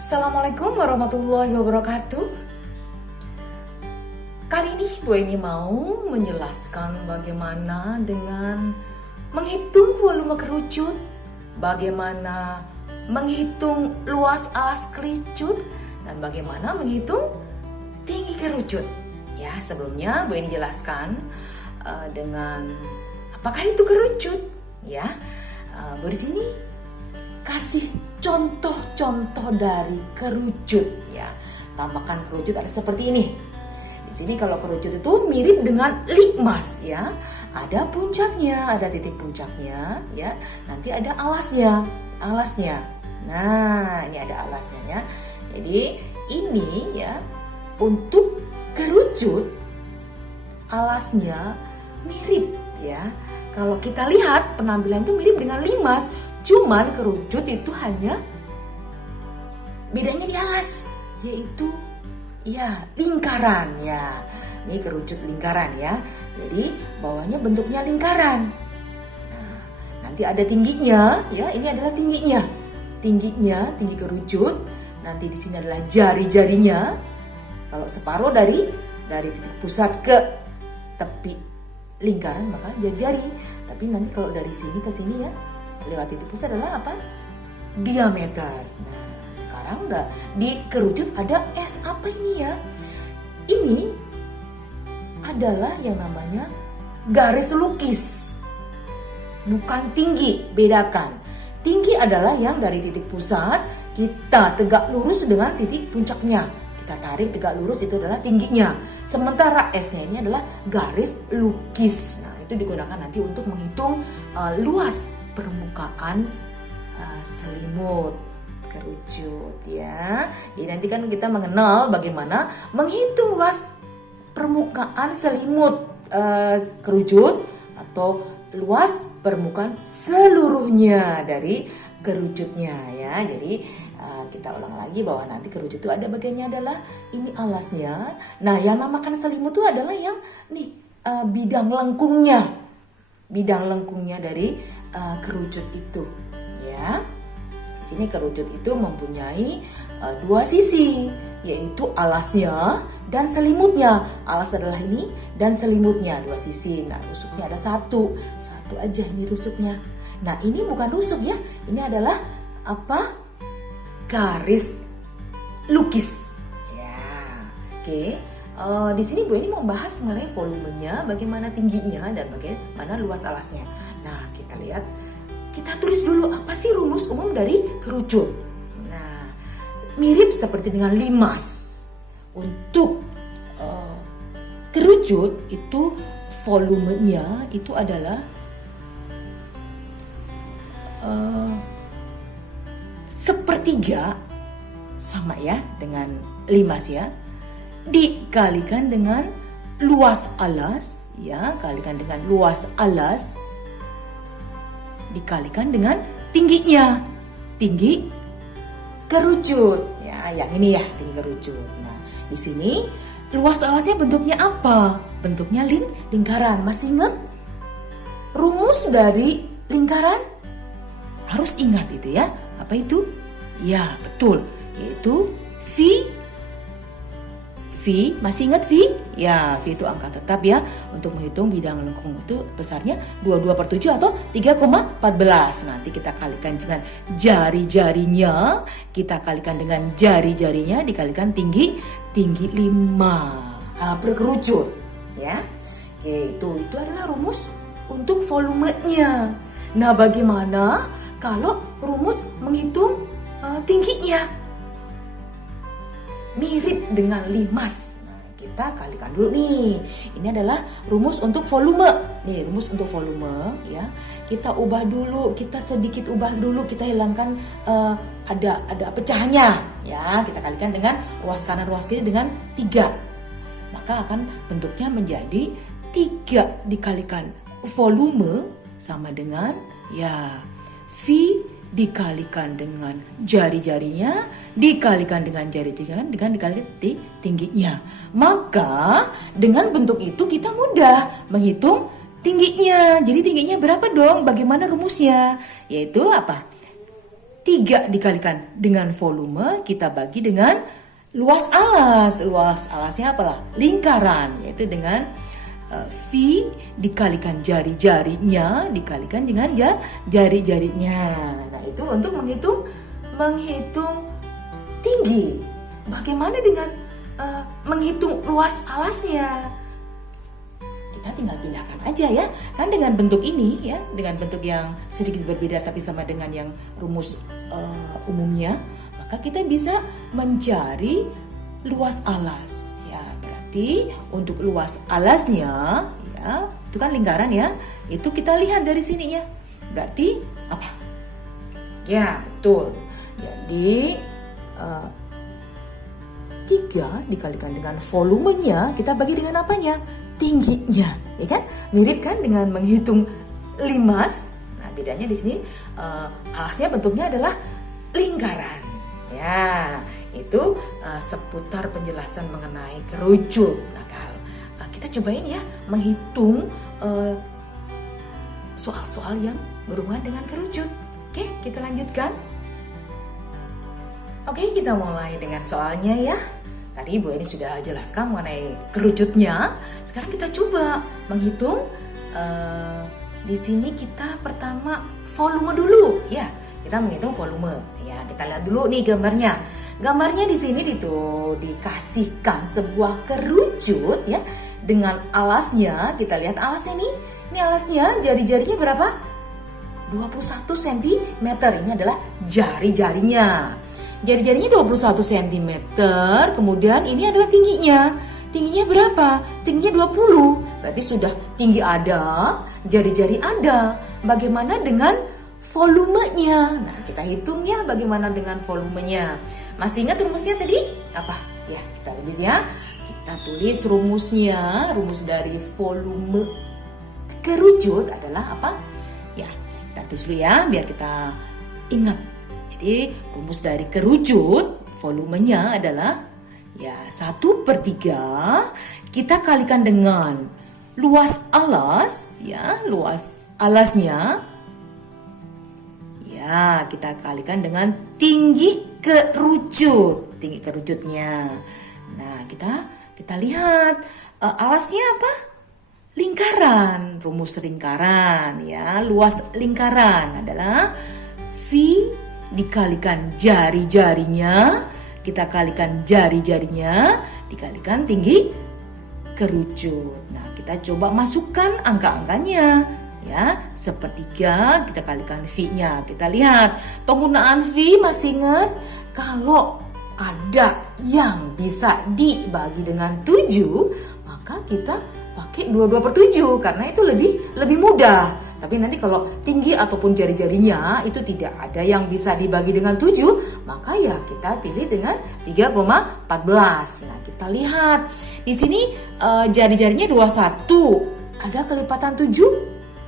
Assalamualaikum warahmatullahi wabarakatuh. Kali ini Bu Eni mau menjelaskan bagaimana dengan menghitung volume kerucut, bagaimana menghitung luas alas kerucut, dan bagaimana menghitung tinggi kerucut. Ya, sebelumnya Bu Eni jelaskan dengan apakah itu kerucut. Ya, Bu di sini kasih contoh-contoh dari kerucut. Ya, tampakan kerucut ada seperti ini. Di sini kalau kerucut itu mirip dengan limas, ya. Ada puncaknya, ada titik puncaknya, ya. Nanti ada alasnya. Nah, ini ada alasnya, ya. Jadi ini ya untuk kerucut alasnya mirip, ya. Kalau kita lihat penampilan itu mirip dengan limas, cuman kerucut itu hanya bedanya di alas, yaitu ya lingkaran, ya. Ini kerucut lingkaran, ya. Jadi bawahnya bentuknya lingkaran. Nah, nanti ada tingginya, ya. Ini adalah tingginya. Tinggi kerucut. Nanti di sini adalah jari-jarinya. Kalau separuh dari titik pusat ke tepi lingkaran maka dia jari. Tapi nanti kalau dari sini ke sini, ya, lewat titik pusat adalah apa? Diameter. Nah, sekarang udah di kerucut ada S apa ini, ya? Ini adalah yang namanya garis lukis. Bukan tinggi, bedakan. Tinggi adalah yang dari titik pusat kita tegak lurus dengan titik puncaknya. Kita tarik tegak lurus, itu adalah tingginya. Sementara S-nya ini adalah garis lukis. Nah, itu digunakan nanti untuk menghitung luas permukaan selimut kerucut, ya. Jadi nanti kan kita mengenal bagaimana menghitung luas permukaan selimut kerucut atau luas permukaan seluruhnya dari kerucutnya, ya. Jadi kita ulang lagi bahwa nanti kerucut itu ada bagiannya adalah ini alasnya. Nah, yang namakan selimut itu adalah yang nih bidang lengkungnya dari kerucut itu, ya. Di sini kerucut itu mempunyai dua sisi, yaitu alasnya dan selimutnya. Alas adalah ini dan selimutnya dua sisi. Nah, rusuknya ada satu aja ini rusuknya. Nah, ini bukan rusuk, ya. Ini adalah apa? Garis lukis. Ya, oke. Di sini Bu Eni mau bahas mengenai volumenya, bagaimana tingginya dan bagaimana luas alasnya. Nah, kita lihat, kita tulis dulu apa sih rumus umum dari kerucut. Nah, mirip seperti dengan limas. Untuk kerucut itu volumenya itu adalah sepertiga, sama ya dengan limas, ya, dikalikan dengan luas alas, ya, kalikan dengan luas alas dikalikan dengan tingginya, tinggi kerucut, ya, yang ini, ya, tinggi kerucut. Nah, di sini luas alasnya bentuknya apa? Bentuknya lingkaran. Masih ingat rumus dari lingkaran? Harus ingat itu, ya. Apa itu? Ya, betul. Yaitu V. Masih ingat V? Ya, V itu angka tetap, ya. Untuk menghitung bidang lengkung itu besarnya 22/7 atau 3,14. Nanti kita kalikan dengan jari-jarinya. Kita kalikan dengan jari-jarinya dikalikan tinggi 5 per kerucut, ya. Itu adalah rumus untuk volumenya. Nah, bagaimana kalau rumus menghitung tingginya? Mirip dengan limas. Nah, kita kalikan dulu nih. Ini adalah rumus untuk volume. Nih, rumus untuk volume, ya. Kita ubah dulu, kita sedikit ubah dulu, kita hilangkan ada pecahannya, ya. Kita kalikan dengan ruas kanan ruas kiri dengan 3. Maka akan bentuknya menjadi 3 dikalikan volume sama dengan, ya, V dikalikan dengan jari-jarinya dikalikan dengan jari-jarinya dengan dikali tingginya. Maka dengan bentuk itu kita mudah menghitung tingginya. Jadi tingginya berapa dong? Bagaimana rumusnya? Yaitu apa? 3 dikalikan dengan volume, kita bagi dengan luas alas. Luas alasnya apalah? Lingkaran, yaitu dengan V dikalikan jari-jarinya dikalikan dengan jari-jarinya. Nah, itu untuk menghitung tinggi. Bagaimana dengan menghitung luas alasnya? Kita tinggal pindahkan aja ya, kan dengan bentuk ini ya, dengan bentuk yang sedikit berbeda tapi sama dengan yang rumus umumnya, maka kita bisa mencari luas alas ya. Berarti untuk luas alasnya ya, itu kan lingkaran ya, itu kita lihat dari sininya. Berarti apa? Ya betul. Jadi 3 dikalikan dengan volumenya, kita bagi dengan apanya? Tingginya, ya kan? Mirip kan dengan menghitung limas. Nah, bedanya di sini alasnya bentuknya adalah lingkaran. Ya, itu seputar penjelasan mengenai kerucut. Nah, kalau kita cobain ya menghitung soal-soal yang berhubungan dengan kerucut. Oke, kita lanjutkan. Oke, kita mulai dengan soalnya ya. Tadi Bu Eni sudah jelaskan mengenai kerucutnya. Sekarang kita coba menghitung. Di sini kita pertama volume dulu, ya. Kita menghitung volume. Ya, kita lihat dulu nih gambarnya. Gambarnya di sini dikasihkan sebuah kerucut ya dengan alasnya. Kita lihat alasnya nih. Ini alasnya, jari-jarinya berapa? 21 cm. Ini adalah jari-jarinya. Jari-jarinya 21 cm, kemudian ini adalah tingginya. Tingginya berapa? Tingginya 20. Berarti sudah tinggi ada, jari-jari ada. Bagaimana dengan volumenya? Nah, kita hitung ya bagaimana dengan volumenya. Masih ingat rumusnya tadi? Apa? Ya, kita tulis ya. Kita tulis rumusnya. Rumus dari volume kerucut adalah apa? Ya, kita tulis dulu ya biar kita ingat. Jadi rumus dari kerucut volumenya adalah ya 1/3 kita kalikan dengan luas alas ya, luas alasnya ya, kita kalikan dengan tinggi kerucutnya. Nah, kita lihat alasnya apa? Lingkaran. Rumus lingkaran ya, luas lingkaran adalah V dikalikan jari-jarinya, kita kalikan jari-jarinya, dikalikan tinggi kerucut. Nah, kita coba masukkan angka-angkanya ya. 1/3 kita kalikan V-nya. Kita lihat penggunaan V, masih ingat? Kalau ada yang bisa dibagi dengan 7, maka kita pakai 22/7 karena itu lebih mudah. Tapi nanti kalau tinggi ataupun jari-jarinya itu tidak ada yang bisa dibagi dengan 7, maka ya kita pilih dengan 3,14. Nah, kita lihat di sini jari-jarinya 21. Ada kelipatan 7?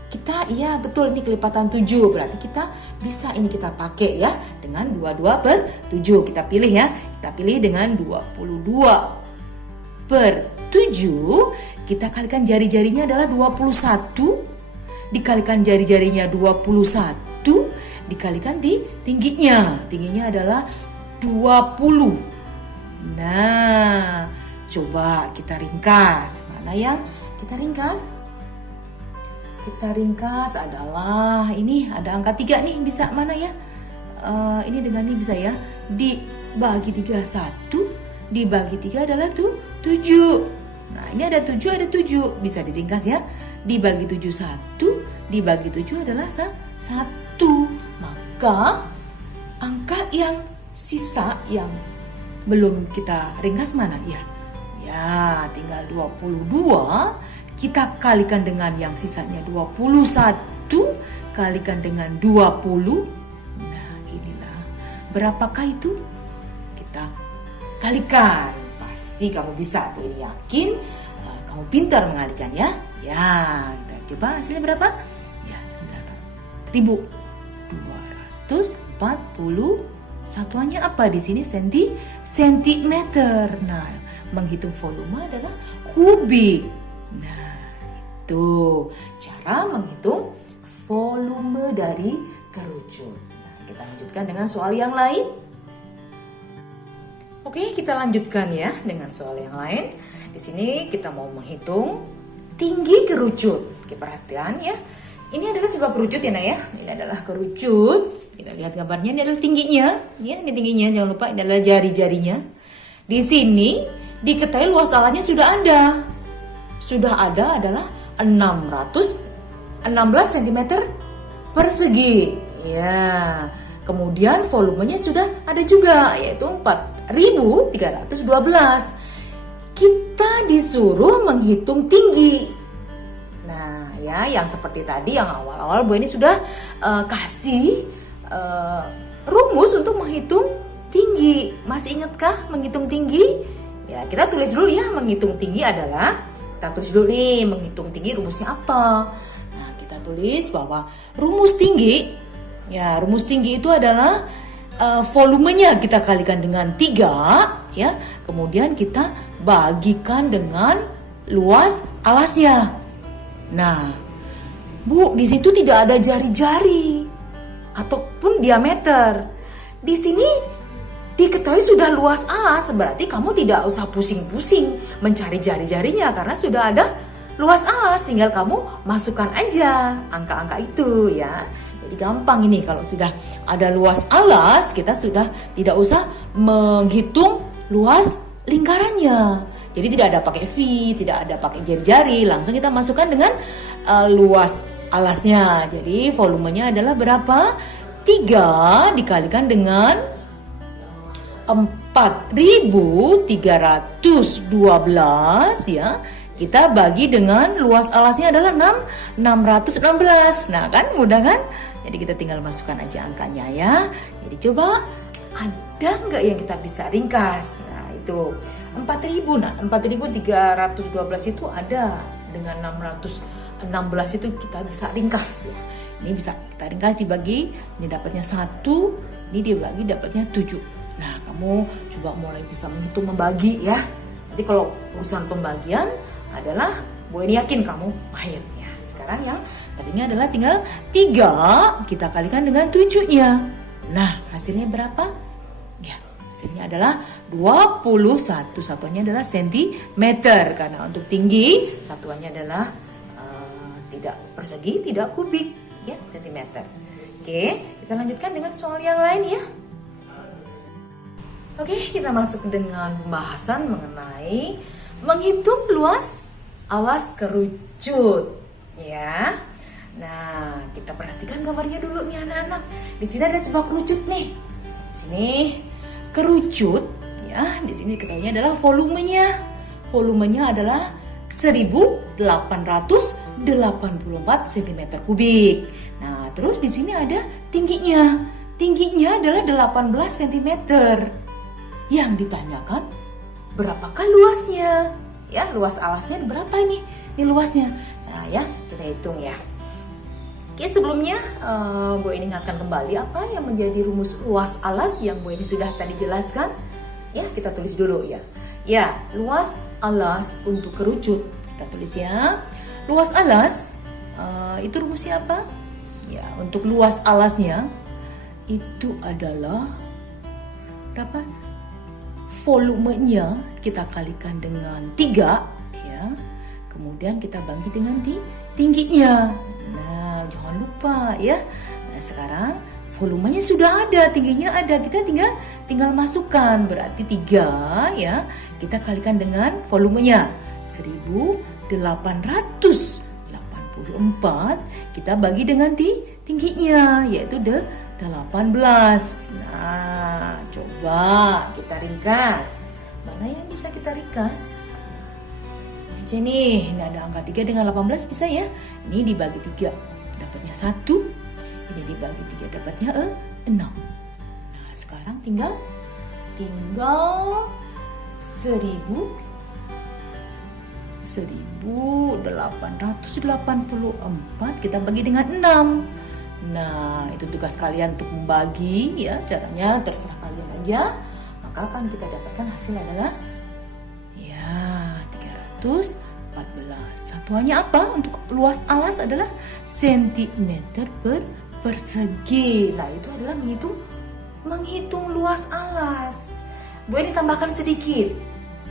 Kita iya betul, ini kelipatan 7. Berarti kita bisa ini kita pakai ya dengan 22/7. Kita pilih ya. Kita pilih dengan 22/7. Kita kalikan jari-jarinya adalah 21. Dikalikan jari-jarinya 21, dikalikan di tingginya. Tingginya adalah 20. Nah, coba kita ringkas. Mana yang kita ringkas? Kita ringkas adalah ini, ada angka 3 nih, bisa mana ya? Ini dengan ini bisa ya. Dibagi 3, 1, dibagi 3 adalah 7. Nah, ini ada 7, ada 7. Bisa diringkas ya. Dibagi 7, 1, dibagi 7 adalah 1. Maka angka yang sisa yang belum kita ringkas mana ya? Ya, tinggal 22. Kita kalikan dengan yang sisanya 21, kalikan dengan 20. Nah, inilah. Berapakah itu? Kita kalikan. Pasti kamu bisa, aku yakin kamu pintar mengalikan ya. Ya, kita coba hasilnya berapa? Ya, 9.240. Satuannya apa di sini? Sentimeter. Nah, menghitung volume adalah kubik. Nah, itu cara menghitung volume dari kerucut. Nah, Kita lanjutkan dengan soal yang lain. Oke, kita lanjutkan ya dengan soal yang lain. Di sini kita mau menghitung tinggi kerucut. Oke, perhatian ya. Ini adalah sebuah kerucut ya, Nak ya. Ini adalah kerucut. Kita lihat gambarnya, ini adalah tingginya. Ya, ini tingginya, jangan lupa ini adalah jari-jarinya. Di sini diketahui luas alasnya sudah ada. Sudah ada adalah 616 cm persegi. Ya. Kemudian volumenya sudah ada juga, yaitu 4.312. Kita disuruh menghitung tinggi. Nah, ya, yang seperti tadi yang awal-awal Bu ini sudah kasih rumus untuk menghitung tinggi. Masih ingatkah menghitung tinggi? Ya, kita tulis dulu ya. Menghitung tinggi adalah, kita tulis dulu nih, menghitung tinggi rumusnya apa. Nah, kita tulis bahwa rumus tinggi, ya, rumus tinggi itu adalah volumenya kita kalikan dengan 3, ya. Kemudian kita bagikan dengan luas alasnya. Nah, Bu, di situ tidak ada jari-jari ataupun diameter. Di sini diketahui sudah luas alas, berarti kamu tidak usah pusing-pusing mencari jari-jarinya karena sudah ada luas alas, tinggal kamu masukkan aja angka-angka itu ya. Jadi gampang ini, kalau sudah ada luas alas, kita sudah tidak usah menghitung luas lingkarannya. Jadi tidak ada pakai V, tidak ada pakai jari-jari, langsung kita masukkan dengan luas alasnya. Jadi volumenya adalah berapa? 3 dikalikan dengan 4.312 ya. Kita bagi dengan luas alasnya adalah 616. Nah, kan mudah kan? Jadi kita tinggal masukkan aja angkanya ya. Jadi coba, ada nggak yang kita bisa ringkas? Nah, itu 4.000. Nah, 4.312 itu ada, dengan 616 itu kita bisa ringkas ya. Ini bisa kita ringkas dibagi, ini dapatnya 1, ini dibagi dapatnya 7. Nah, kamu coba mulai bisa menghitung membagi ya. Nanti kalau urusan pembagian adalah, Bu ini yakin kamu mahir ya. Sekarang yang tadinya adalah tinggal 3 kita kalikan dengan 7-nya. Nah, hasilnya berapa? Ya, hasilnya adalah 21. Satuannya adalah sentimeter, karena untuk tinggi satuannya adalah tidak persegi, tidak kubik ya, sentimeter. Oke, kita lanjutkan dengan soal yang lain ya. Oke, kita masuk dengan pembahasan mengenai menghitung luas alas kerucut ya. Nah, kita perhatikan gambarnya dulu nih anak-anak. Di sini ada sebuah kerucut nih. Di sini kerucut ya, di sini ketahuinya adalah volumenya. Volumenya adalah 1884 cm kubik. Nah, terus di sini ada tingginya. Tingginya adalah 18 cm. Yang ditanyakan, berapakah luasnya? Ya, luas alasnya berapa ini? Ini luasnya. Nah, ya, kita hitung ya. Oke, sebelumnya Bu ini ingatkan kembali apa yang menjadi rumus luas alas yang Bu ini sudah tadi jelaskan. Ya, kita tulis dulu ya. Ya, luas alas untuk kerucut. Kita tulis ya. Luas alas itu rumusnya apa? Ya, untuk luas alasnya itu adalah berapa? Volumenya kita kalikan dengan 3 ya. Kemudian kita bagi dengan tingginya. Nah, jangan lupa ya. Nah, sekarang volumenya sudah ada, tingginya ada. Kita tinggal masukkan, berarti 3 ya. Kita kalikan dengan volumenya 1884. Kita bagi dengan tingginya, yaitu 18. Nah, coba kita ringkas. Mana yang bisa kita ringkas? Aja nih, ini ada angka 3 dengan 18 bisa ya. Ini dibagi 3 dapatnya 1. Ini dibagi 3 dapatnya 6. Nah, sekarang tinggal 1884 kita bagi dengan 6. Nah, itu tugas kalian untuk membagi ya. Caranya terserah kalian aja. Maka akan kita dapatkan hasil adalah ya 314. Satuannya apa? Untuk luas alas adalah cm per persegi. Nah, itu adalah menghitung luas alas. Bu ini tambahkan sedikit.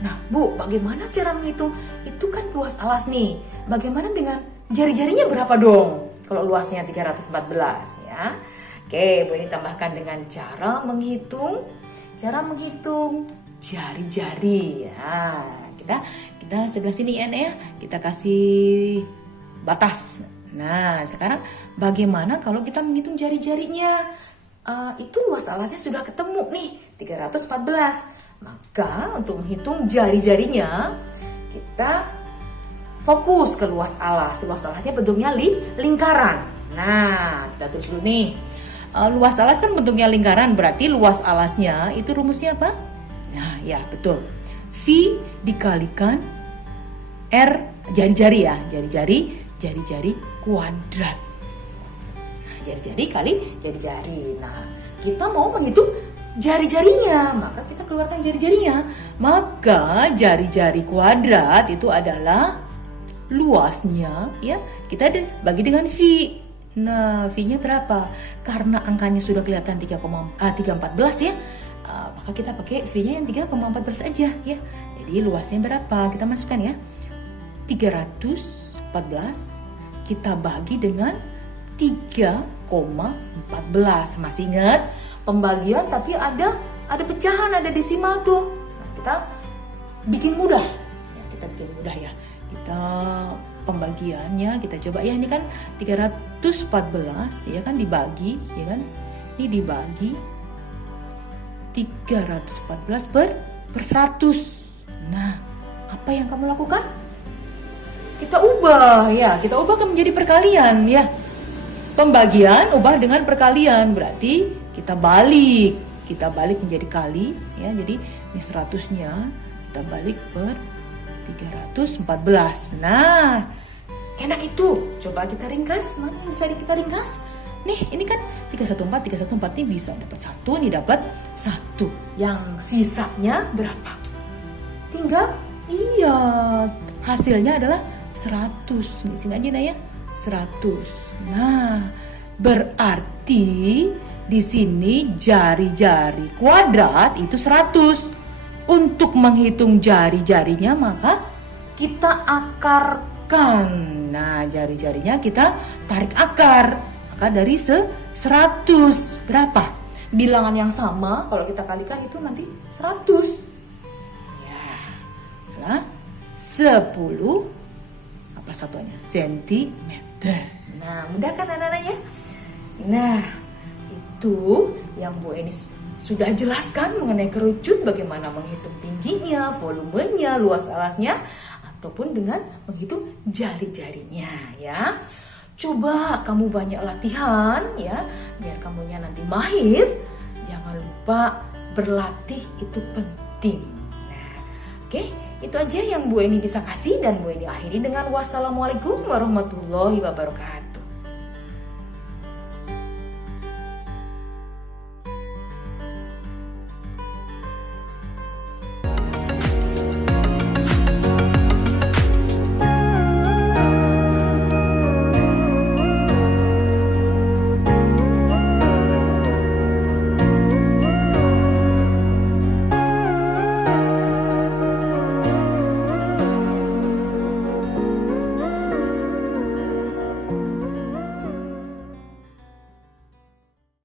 Nah, Bu, bagaimana cara menghitung? Itu kan luas alas nih. Bagaimana dengan jari-jarinya berapa dong? Kalau luasnya 314 ya. Oke, Bu ini tambahkan dengan cara menghitung jari-jari ya. Kita sebelah sini ya. Kita kasih batas. Nah, sekarang bagaimana kalau kita menghitung jari-jarinya? Itu luas alasnya sudah ketemu nih, 314. Maka untuk menghitung jari-jarinya, kita fokus ke luas alas. Luas alasnya bentuknya lingkaran. Nah, kita tulis dulu nih. Luas alas kan bentuknya lingkaran, berarti luas alasnya itu rumusnya apa? Nah, ya betul. V dikalikan R jari-jari ya, jari-jari kuadrat. Nah, jari-jari kali jari-jari. Nah, kita mau menghitung jari-jarinya, maka kita keluarkan jari-jarinya. Maka jari-jari kuadrat itu adalah luasnya ya, kita bagi dengan V. Nah, V-nya berapa? Karena angkanya sudah kelihatan 314 ya, maka kita pakai V-nya yang 3,14 aja ya. Jadi luasnya berapa? Kita masukkan ya. 314 kita bagi dengan 3,14. Masih ingat pembagian tapi ada pecahan, ada desimal tuh. Nah, kita bikin mudah. Ya, kita bikin mudah ya. Kita pembagiannya kita coba ya, ini kan 314 ya kan, dibagi ya kan. Ini dibagi 314 per 100. Nah, apa yang kamu lakukan? Kita ubah ke menjadi perkalian ya. Pembagian ubah dengan perkalian, berarti kita balik menjadi kali ya. Jadi ini 100-nya kita balik per 314. Nah, enak itu. Coba kita ringkas. Mana yang bisa kita ringkas? Nih, ini kan 314 ini bisa dapat 1, ini dapat 1. Yang sisanya berapa? Tinggal hasilnya adalah 100. Di sini aja nah ya, 100. Nah, berarti di sini jari-jari kuadrat itu 100. Untuk menghitung jari-jarinya maka kita akarkan. Nah, jari-jarinya kita tarik akar. Maka dari 100 berapa? Bilangan yang sama kalau kita kalikan itu nanti 100. Ya, adalah 10 apa satuannya? Sentimeter. Nah, mudah kan anak-anaknya? Nah, itu yang Bu Eni sudah jelaskan mengenai kerucut, bagaimana menghitung tingginya, volumenya, luas alasnya, ataupun dengan menghitung jari-jarinya ya. Coba kamu banyak latihan ya, biar kamunya nanti mahir. Jangan lupa berlatih, itu penting. Nah, oke, itu aja yang Bu Eni bisa kasih, dan Bu Eni akhiri dengan wassalamualaikum warahmatullahi wabarakatuh.